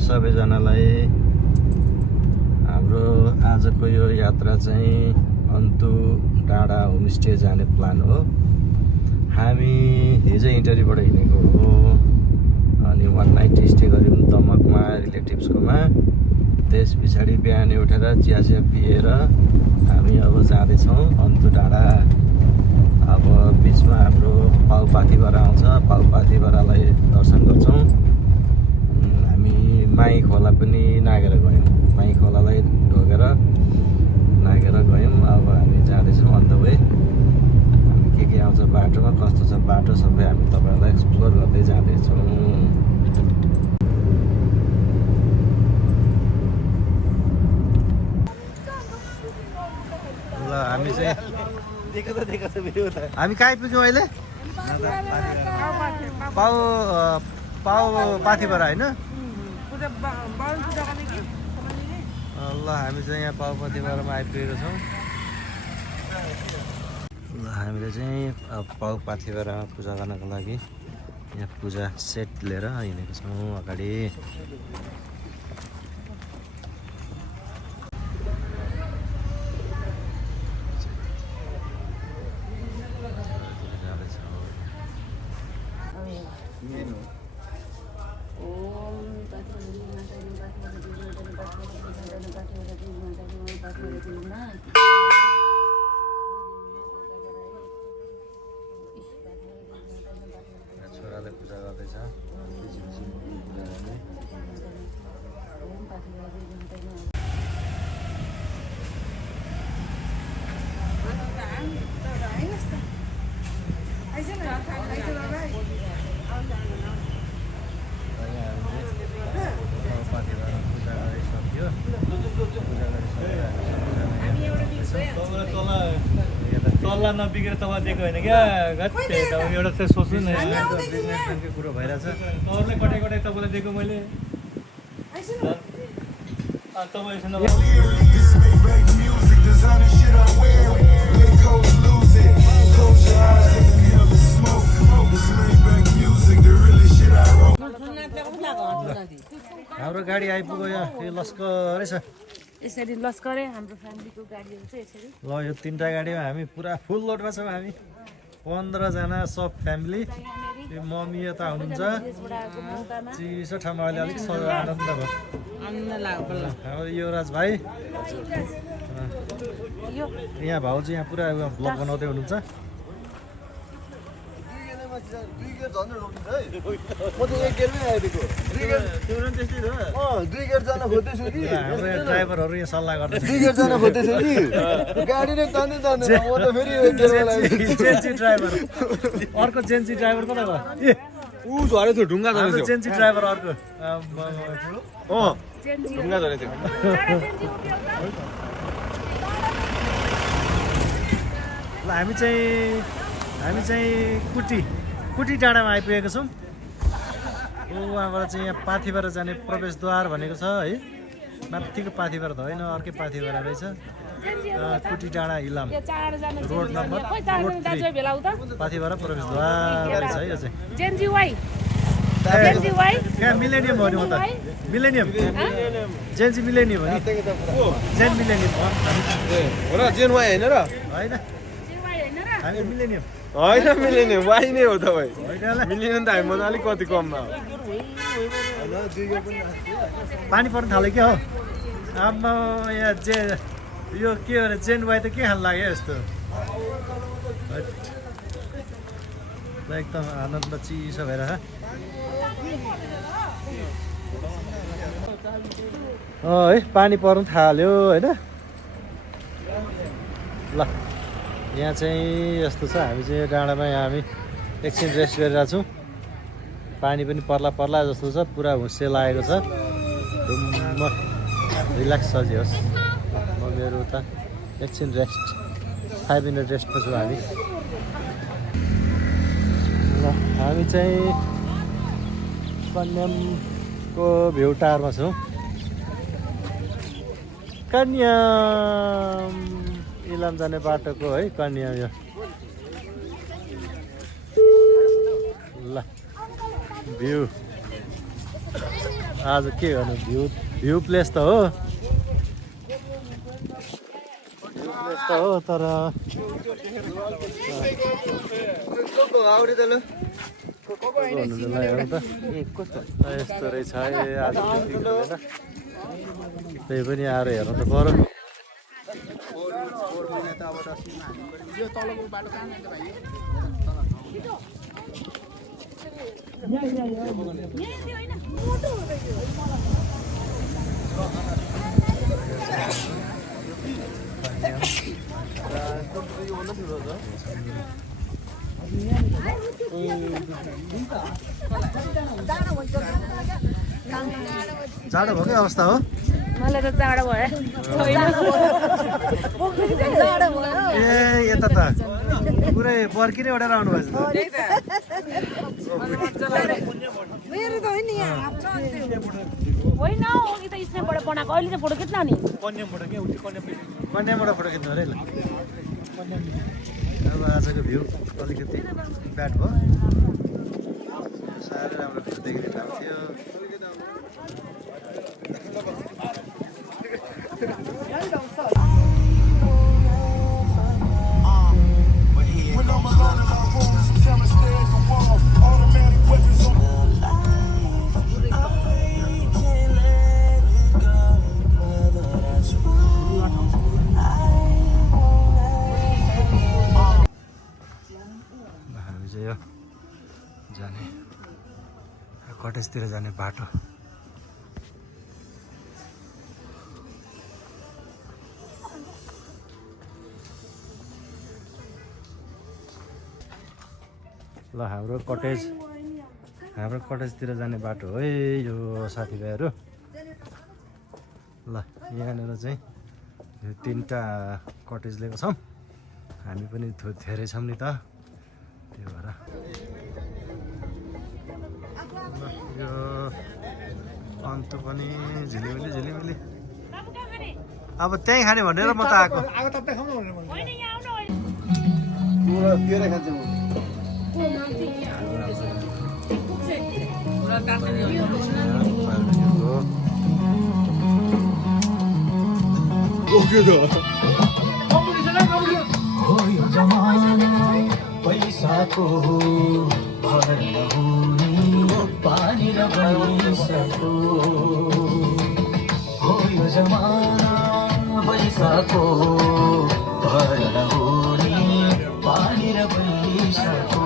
सबैजनालाई। हाम्रो आजको यो यात्रा चाहिँ अन्तु डाँडा होमस्टे जाने प्लान हो। हामी हिजो इन्टरभ्यूबाट हिँडेको हो अनि 1 नाइट स्टे गऱ्यौँ दमकमा रिलेटिभ्सकोमा। त्यस पछाडि बिहान उठेर चिया पिएर हामी अब जाँदैछौँ अन्तु डाँडा। अब बिचमा हाम्रो पाउपाथीबाट आउँछ, पाउपाथीबाटलाई दर्शन गर्छौँ। हामी माई खोला पनि नागेर गयौँ, माई खोलालाई ढोगेर नागेर गयौँ। अब हामी जाँदैछौँ अन द वे। हामी के आउँछ बाटोमा, कस्तो छ बाटो सबै हामी तपाईँहरूलाई एक्सप्लोर गर्दै जाँदैछौँ। ल हामी चाहिँ हामी कहाँ आइपुग्यौँ अहिले? पाउपाथीबाट होइन? ल हामी चाहिँ यहाँ पाउपाथीबाटमा आइपुगेको छौँ। ल हामीले चाहिँ पाउपाथीबाटमा पूजा गर्नको लागि यहाँ पूजा सेट लिएर हिँडेको छौँ अगाडि। छोराले पूजा गर्दैछ। तल्ला नबिग्रेर तपाईँ दिएको होइन क्या गत्ते तपाईँ एउटा चाहिँ सोच्नु न बिजनेसम्यानको कुरो भइरहेछ। तपाईँलाई कटाइ कटाइ तपाईँलाई दिएको मैले तपाईँ हाम्रो गाडी आइपुग्यो यहाँ, यो लस्करै छ। यसरी लस्करै हाम्रो फ्यामिलीको गाडीहरू चाहिँ यसरी। ल यो 3टा गाडीमा हामी पुरा फुल लोडमा छौँ। हामी 15 जना सब फ्यामिली। यो मम्मी यता हुनुहुन्छ, चिसो ठाउँमा अहिले अलिक आनन्द भयो। अब युवराज भाइ यहाँ भाउजू यहाँ पुरा ब्लग बनाउँदै हुनुहुन्छ। हाम्रो ड्राइभरहरू यहाँ सल्लाह गर्दैछ। जेन्सी ड्राइभर अर्को जेन्सी ड्राइभर कता भयो? ऊ झरेको थियो ढुङ्गा झरेको थियो। जेन्सी ड्राइभर अर्को ढुङ्गा झरेको थियो। ल हामी चाहिँ कुटी डाँडामा आइपुगेको छौँ। उहाँबाट चाहिँ यहाँ पाथीबाट जाने प्रवेशद्वार भनेको छ है। माथिको पाथीबाट त होइन, अर्कै पाथीबाट रहेछ। कुटी डाँडा इलाम रोड नम्बर 3 पाथीबाट प्रवेशद्वार रहेछ है। यो चाहिँ कहाँ मिलेनियम हो नि? म त मिलेनियम जेन्जी मिलेनियम हो नि? जेन मिलेनियम हो र जेन वाइ होइन र? होइन हामी मिलेनियम होइन मिलेनियम वाइ नै हो तपाईँ। होइन मिलेनियम त हामीभन्दा अलिक कति कममा हो। पानी पर्न थाल्यो क्या हो? अब यहाँ यो के हो जेन वाइ त के खानु लाग्यो यस्तो? एकदम आनन्द चिसो भएर है पानी पर्न थाल्यो होइन। ल यहाँ चाहिँ यस्तो छ। हामी चाहिँ डाँडामा यहाँ हामी एकछिन रेस्ट गरिरहेको छौँ। पानी पनि पर्ला जस्तो छ, पुरा हुस्से लागेको छ। ढुम्म रिल्याक्स सजियोस्। म मेरो उता एकछिन रेस्ट 5 मिनट रेस्टमा छौँ हामी। ल हामी चाहिँ कन्यामको भ्यू टावरमा छौँ। कन्याम इलाम जाने बाटोको है कन्याम यो। ल भ्यू आज के गर्नु भ्यू प्लेस त हो त हो तर यस्तो रहेछ आज त्यही पनि आएर हेर्नु त पर्यो जाडो भएकै अवस्था हो मलाई त जाडो भयो ए यता त पुरै पर्किने उडेर आउनु भएछ होइन अघि त स्न्यापबाट बनाएको अहिले चाहिँ फोटो खिच्न नि कन्याबाट फोटो खिच्नु अरे ल अब आजको भ्यू अलिकति ब्याड भयो साह्रै राम्रो भ्यू देखिने ठाउँ थियो हामी चाहिँ यो जाने कटेजतिर जाने बाटो ल हाम्रो कटेजतिर जाने बाटो हो यो साथीभाइहरू ल यहाँनिर चाहिँ यो 3टा कटेज लिएको छौँ हामी पनि धेरै छौँ नि त त्यही भएर यो अन्त पनि झिलिमिली अब त्यहीँ खाने भनेर म त आएको पैसाको भर नहुने पानी र पैसाको हो यो जमाना पैसाको भर नहुने पानी र पैसाको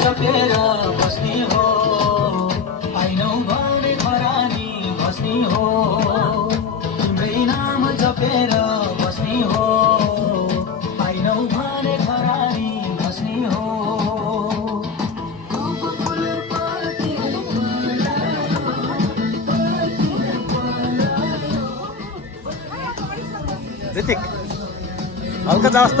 छपेर बस्ने हो आइनौ भने खरानी बस्ने हो तिम्रै नाम जपेर बस्ने हो आइनौ भने खरानी बस्ने हो ऋतिक हल्का जाओस् त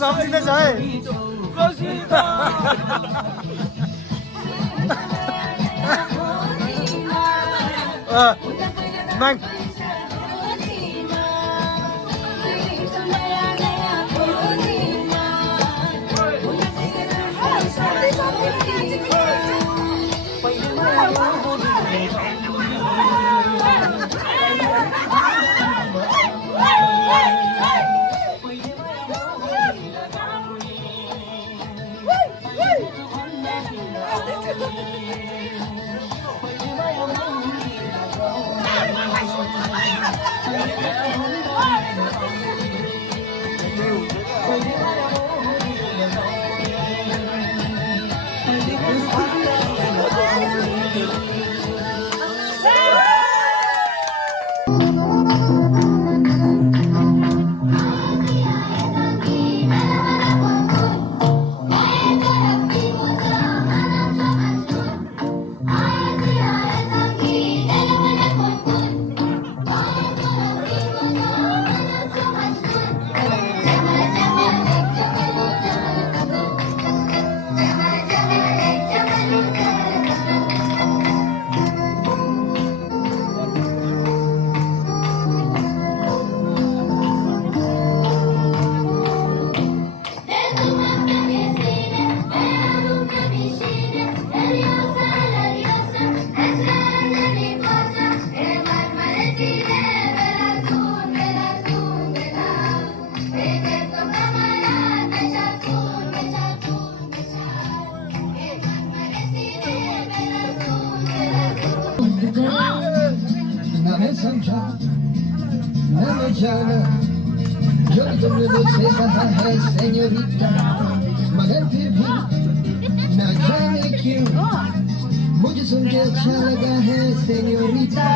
सम्झिँदैछ है माग समझा मैंने जाना जो तुमने मुझसे कहा है सेन्योरिटा मगर फिर भी न जाने क्यों मुझे सुन के अच्छा लगा है सेन्योरिटा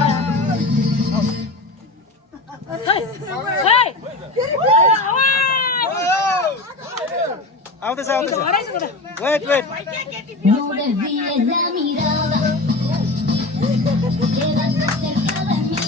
आउँदैछ wait wait No desvíes la mirada, quédate cerca de mí.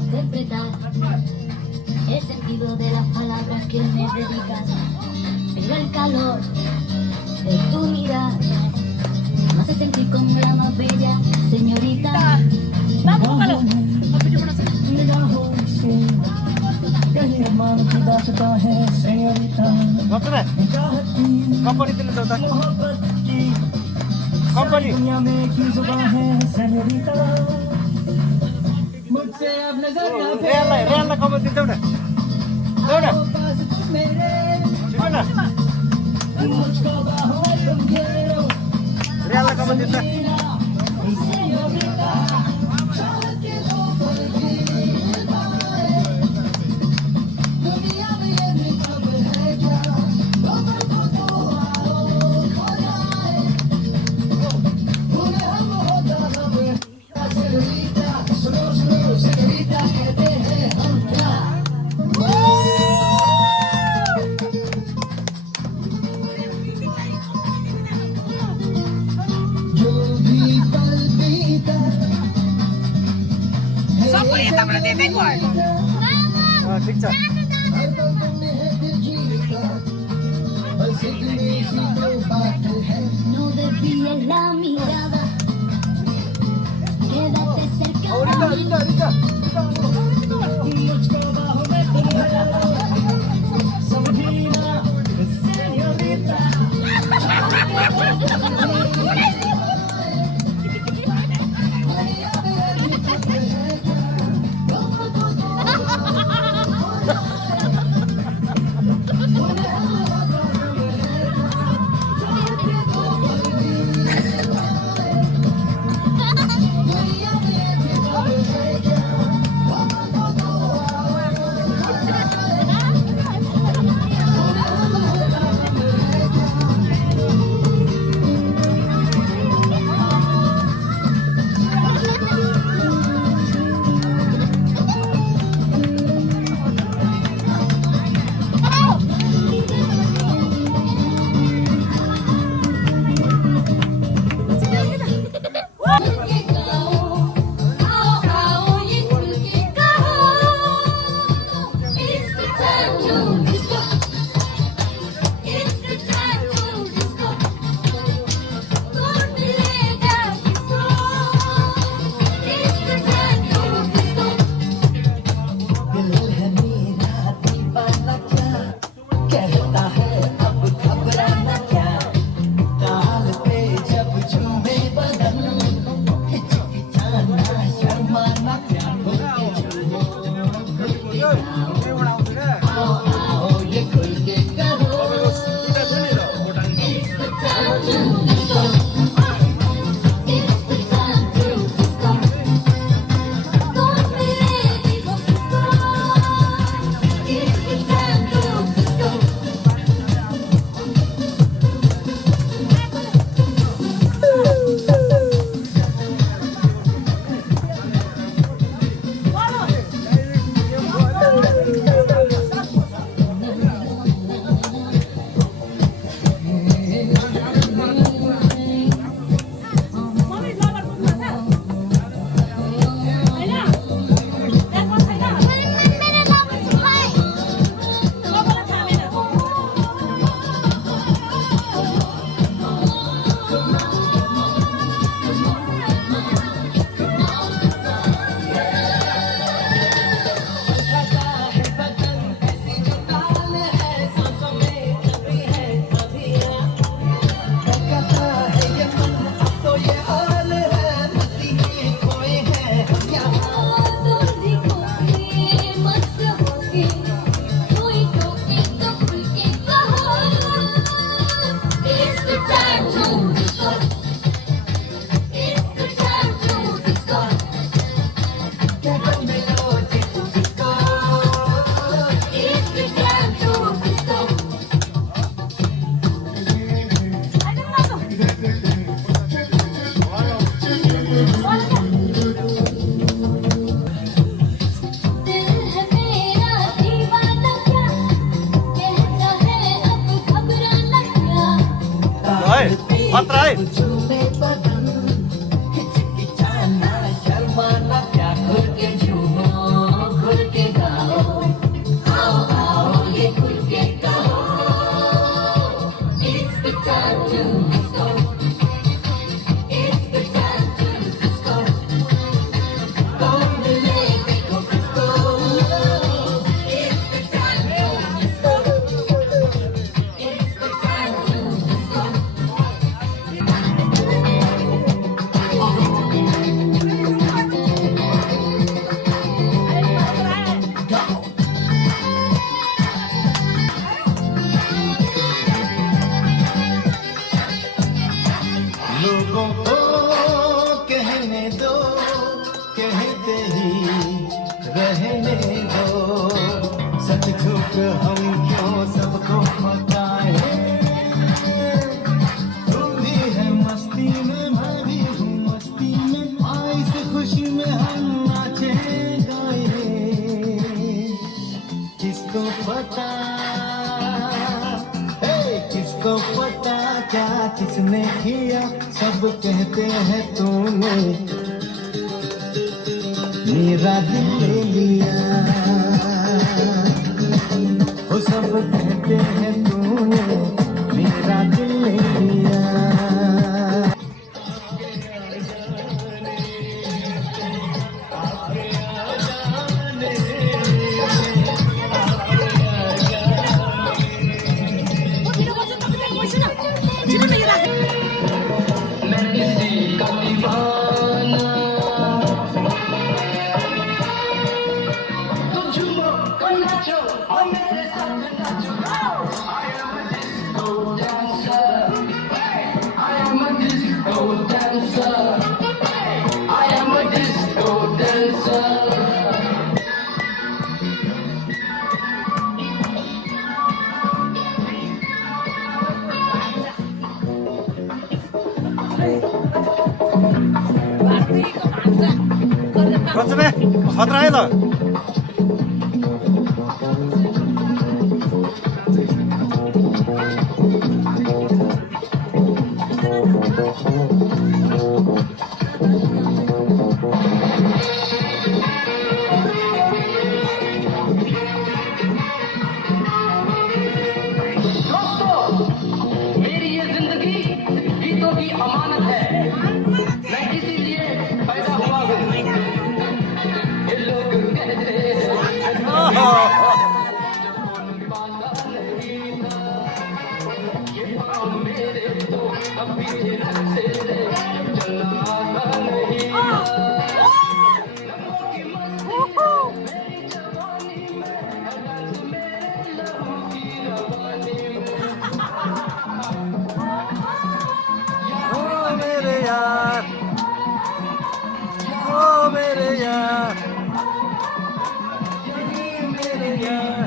Interpretar el sentido de las palabras que me dedicas, pero el calor de tu mirada me hace sentir como la más bella señorita. कहीं अरमान की दास्तां है senorita company दिनु त मोहब्बत की company दुनिया में एक ही जुबान है सेन्योरिटा मुझसे अब नजर न रेललाई कम्पनी दिनु न पास तुम मेरे मुझको बाहों में तुम घेरो रेललाई कम्पनी दिनु सेन्योरिटा चाहत के दो पल भी दुनिया में ये भी कब है क्या खबर को तो आओ खो जाए उन्हें हम होता खबर सेन्योरिटा सुनो सुनो सेन्योरिटा कहते हैं हम क्या जो भी पल बीता सबको यताबाट दिँदै गयो ठिक छ हर पल तुमने है दिल जीता बस इतनी सी तो बात है No desvíes la mirada, quédate cerca de mí. मुझको बाहों में तुम घेरो समझीना सेन्योरिटा खतरा है झूमे बदन हिचकिचाना शर्माना क्या खुल के झूमो खुल के गाओ आओ आओ ये खुल के गाओ It's the time to disco It's the time to disco Donde le digo disco It's the time to disco It's the time to disco लोगों को कहने दो कहते ही रहने दो सच झूठ हम क्यों सबको बताए तुम भी है मस्ती में मैं भी हूँ मस्ती में आई से खुशी में हम नाचे गाए किसको पता किसको पता क्या किसने किया सब कहते हैं तूने मेरा दिल ले लिया वो सब कहते हैं तूने मेरा दिल ले लिया खतरा है त मेरी ये जिंदगी गीतों की अमानत है मैं इसीलिए पैदा हुआ हूँ ये लोग कहते हैं वादा नहीं था ये पाँव मेरे तो अभी से चला नहीं था लबों की मस्ती मेरी जवानी में अगर मेरे लहू की रवानी में ओ मेरे यार ओ मेरे यार मेरे यार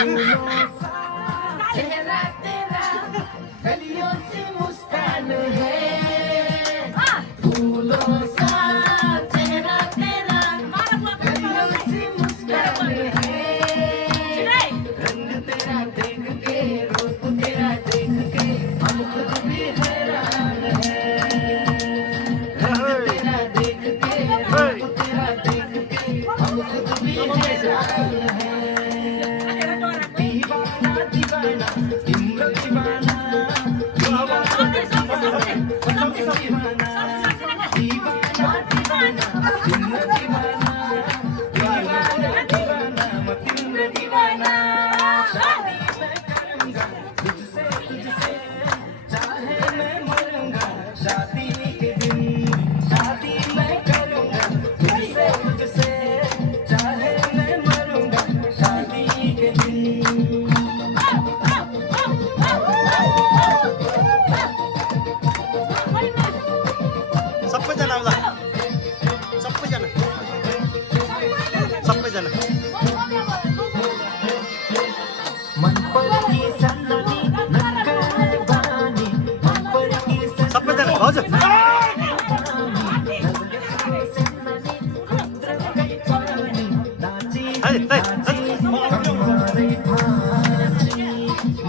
चेहरा तेरा गलियों से मुस्कान है फूलों सा चेहरा तेरा गलियों से मुस्कान है रंग तेरा देख के रूप तेरा देख के हम खुद भी हैरान है रंग तेरा देख के रूप तेरा देख के हम खुद भी हैरान है दीवाना दीवाना इम्रो दीवाना दीवाना दीवाना दीवाना दीवाना इम्रो दीवाना दीवाना दीवाना म तिम्रो दीवाना शादी मैं करूंगा तुझसे तुझसे चाहे मैं मरूंगा शादी के दिन शादी मैं करूंगा तुझसे तुझसे चाहे मैं मरूंगा शादी के दिन सबैजना आउँला सबैजना सबैजना मन परेकी सन्ननी नक्कले बानी मन परेकी सबैजना हजुर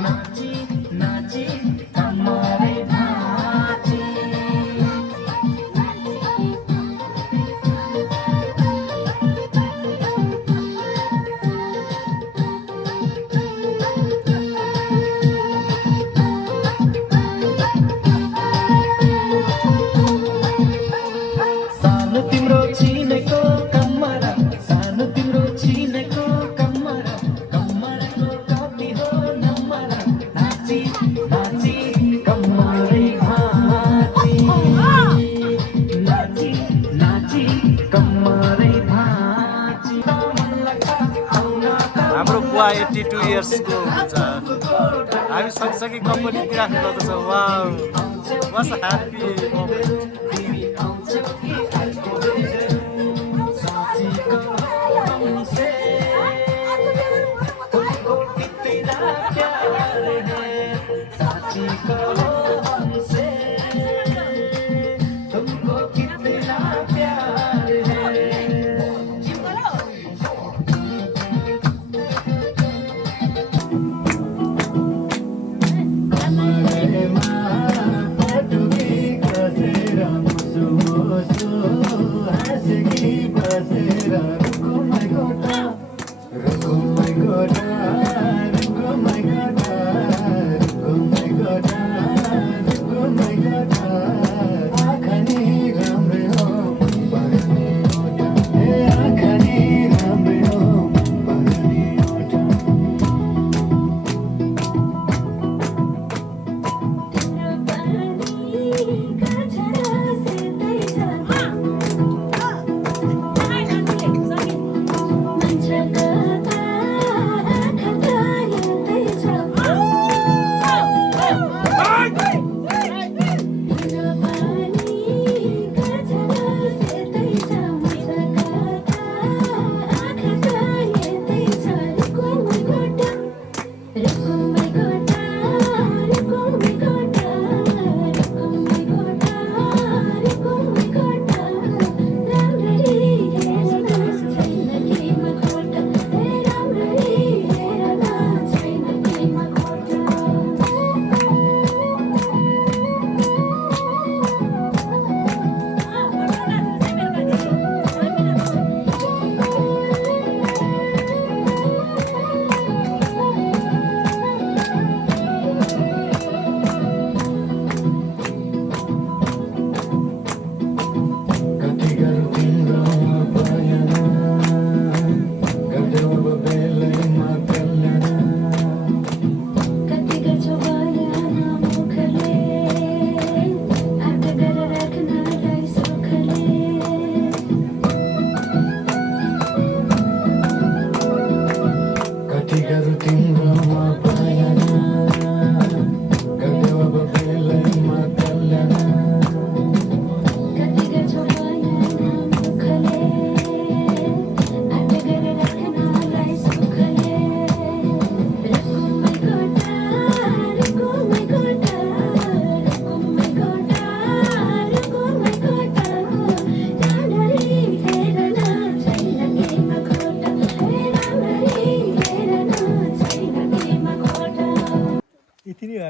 नाची नाची कमरे भाची सानो तिम्रो चिनेको कमरा सानो तिम्रो चिनेको कमरा कमराको कति हो नम्बर नाची नाची कमरे भाची नाची नाची कमरे भाची मन लाग्छ आउन त हाम्रो बुवा 82 इयर्सको हुन्छ हामी सँगसँगै कम्पनी राख्नु पर्दछ वाउ वास ह्याप्पी मोमेन्ट तिमी आउँछौ कि अर्को बेर साँचीको हमसे तुमको कितना प्यार है साँचीको हमसे तुमको कितना प्यार है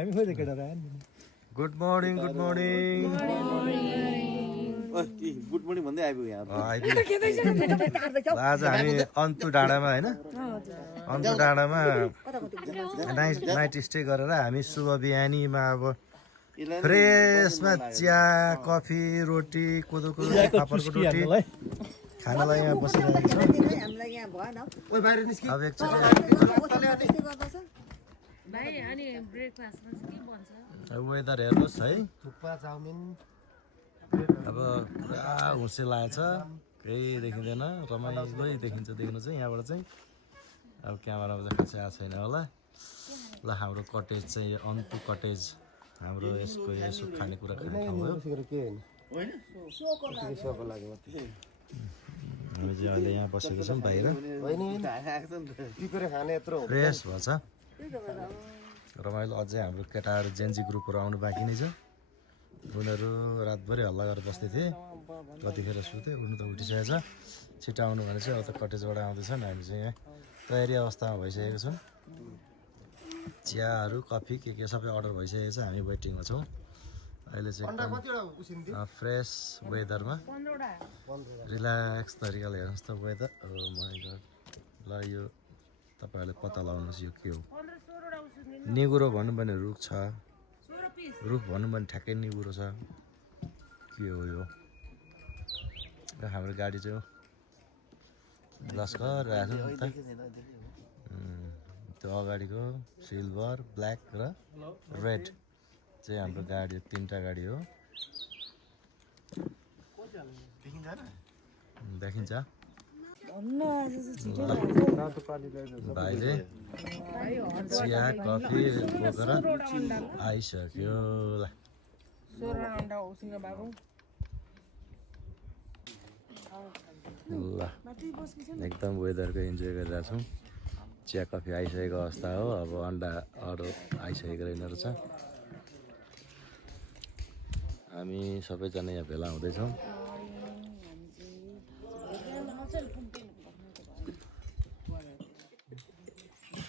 हामी खोइ त केटाहरू आयो नि good morning good morning good morning भन्दै आइपुग्यो यहाँ आज हामी अन्तु डाँडामा होइन अन्तु डाँडामा नाइट स्टे गरेर हामी शुभ बिहानीमा अब फ्रेसमा चिया कफी रोटी कोदोको पापडको रोटी खानालाई यहाँ बसिरहेको छौँ अब एकचोटि भाइ अनि ब्रेकफास्टमा चाहिँ के बन्छ वेदर हेर्नुहोस् है अब पुरा हुँसे लागेछ केही देखिँदैन रमाइलै देखिन्छ देख्नु चाहिँ यहाँबाट चाहिँ अब क्यामेरामा चाहिँ खासै आएको छैन होला ल हाम्रो कटेज चाहिँ अन्तु कटेज हाम्रो यसको यसो खानेकुरा खाने ठाउँ हो हामी चाहिँ अहिले यहाँ बसेको छौँ बाहिर फ्रेस भएछ रमाइलो अझै हाम्रो केटाहरू जेन्जी ग्रुपहरू आउनु बाँकी नै छ उनीहरू रातभरि हल्ला गरेर बस्दै थिए कतिखेर सुते उठ्नु त उठिसकेको छ छिटो आउनु भने चाहिँ अब त कटेजबाट आउँदैछन् हामी चाहिँ यहाँ तयारी अवस्थामा भइसकेको छौँ चियाहरू कफी के सबै अर्डर भइसकेको छ हामी वेटिङमा छौँ अहिले चाहिँ एकदम फ्रेस वेदरमा रिल्याक्स तरिकाले हेर्नुहोस् त वेदर ल यो तपाईँहरूले पत्ता लगाउनुहोस् यो के हो निगुरो भनौँ भने रुख छ रुख भनौँ भने ठ्याक्कै निगुरो छ के हो यो र हाम्रो गाडी चाहिँ लस्कर आएको छ त्यो अगाडिको सिल्भर ब्ल्याक र रेड चाहिँ हाम्रो गाडी तीनवटा गाडी हो देखिन्छ भाइले चिया कफी बोकेर आइसक्यो ल एकदम वेदरको इन्जोय गरिरहेको छौँ चिया कफी आइसकेको अवस्था हो अब अन्डाहरू आइसकेको यिनीहरू छ हामी सबैजना यहाँ भेला हुँदैछौँ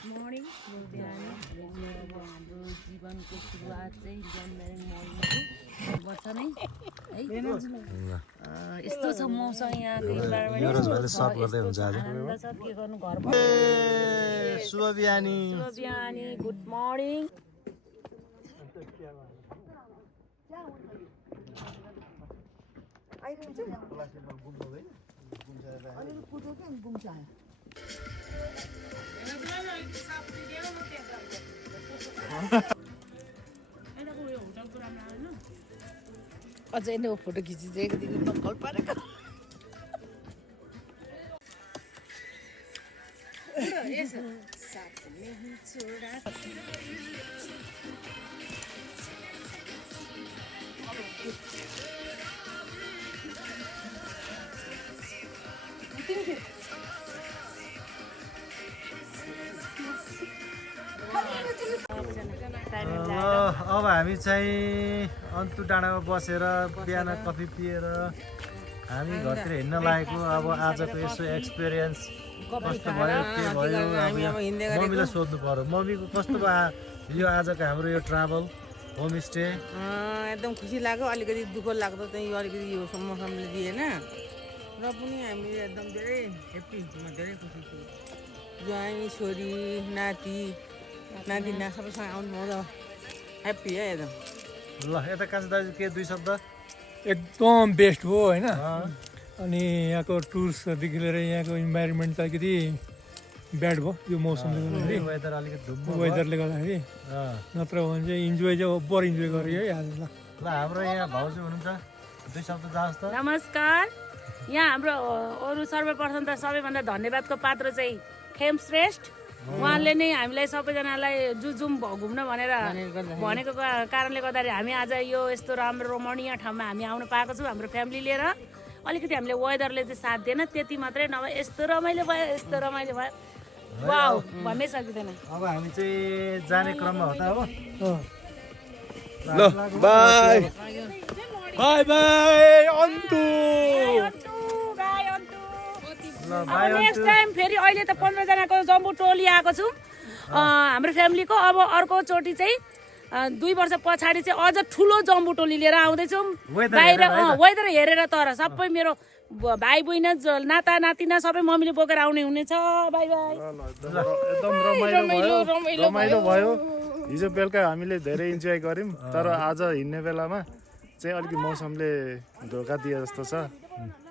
मर्निङ बिहान हाम्रो जीवनको सुरुवात चाहिँ जनवरी वर्ष नै है यस्तो छ मौसम यहाँको इन्भाइरोमेन्ट के गर्नु घरमा शुभ बिहानी गुड मर्निङ अझै नै फोटो खिचिदिएको दिनु नक्कल पारेको अब हामी चाहिँ अन्तु डाँडामा बसेर बिहान कफी पिएर हामी घरतिर हिँड्न लागेको अब आजको यसो एक्सपिरियन्स कस्तो भयो के भयो अब मम्मीलाई सोध्नु पर्यो मम्मीको कस्तो भयो यो आजको हाम्रो यो ट्राभल होमस्टे एकदम खुसी लाग्यो अलिकति दुःख लाग्दो चाहिँ यो अलिकति यो मौसमले दिएन र पनि हामी एकदम धेरै ह्याप्पी धेरै खुसी छु ज्वाइँ छोरी नाति सबैसँग आउनु मजा ह्याप्पी है एकदम ल यता कान्छा दाजु के दुई शब्द एकदम बेस्ट हो होइन अनि यहाँको टुर्सदेखि लिएर यहाँको इन्भाइरोमेन्ट चाहिँ अलिकति ब्याड भयो यो मौसमले गर्दाखेरि वेदर अलिकति वेदरले गर्दाखेरि नत्र हो भने चाहिँ इन्जोय चाहिँ ओभर इन्जोय गरेँ है आज ल हाम्रो यहाँ भाउजू हुनुहुन्छ दुई शब्द जाओस् त नमस्कार यहाँ हाम्रो अरू सर्वप्रथम त सबैभन्दा धन्यवादको पात्र चाहिँ खेम श्रेष्ठ उहाँले नै हामीलाई सबैजनालाई जुम घुम्न भनेर भनेको कारणले गर्दाखेरि हामी आज यो यस्तो राम्रो रमणीय ठाउँमा हामी आउनु पाएको छौँ हाम्रो फ्यामिली लिएर अलिकति हामीले वेदरले चाहिँ साथ दिएन त्यति मात्रै नभए यस्तो रमाइलो भयो वाउ भन्नै सकिँदैन अब हामी चाहिँ जाने क्रममा हो त अब ल बाई बाई बाई अन्तु नेक्स्ट टाइम फेरि अहिले त 15 जनाको जम्बू टोली आएको छौँ हाम्रो फ्यामिलीको अब अर्को चोटि चाहिँ 2 वर्ष पछाडि चाहिँ अझ ठुलो जम्बु टोली लिएर आउँदैछौँ Weather बाहिर हेरेर है त? वेदर हेरेर तर सबै मेरो भाइ बहिनी नाता नातिना सबै मम्मीले बोकेर आउने हुनेछ बाई बाई एकदम रमाइलो भयो हिजो बेलुका हामीले धेरै इन्जोय गऱ्यौँ तर आज हिँड्ने बेलामा चाहिँ अलिकति मौसमले धोका दिए जस्तो छ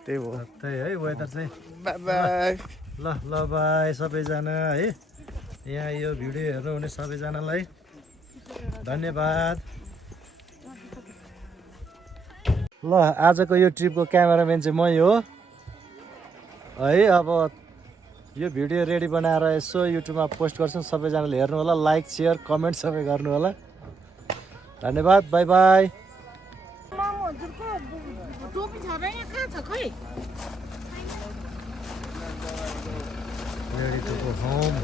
त्यही हो त्यही है वेदर चाहिँ बाई ल ल बाई सबैजना है यहाँ यो भिडियो हेर्नुहुने सबैजनालाई धन्यवाद ल आजको यो ट्रिपको क्यामेराम्यान चाहिँ मै हो है अब यो भिडियो रेडी बनाएर यसो युट्युबमा पोस्ट गर्छौँ सबैजनाले हेर्नु होला लाइक सेयर कमेन्ट सबै गर्नु होला धन्यवाद बाई बाई टोपी छ र यहाँ कहाँ छ खै Ready to go home.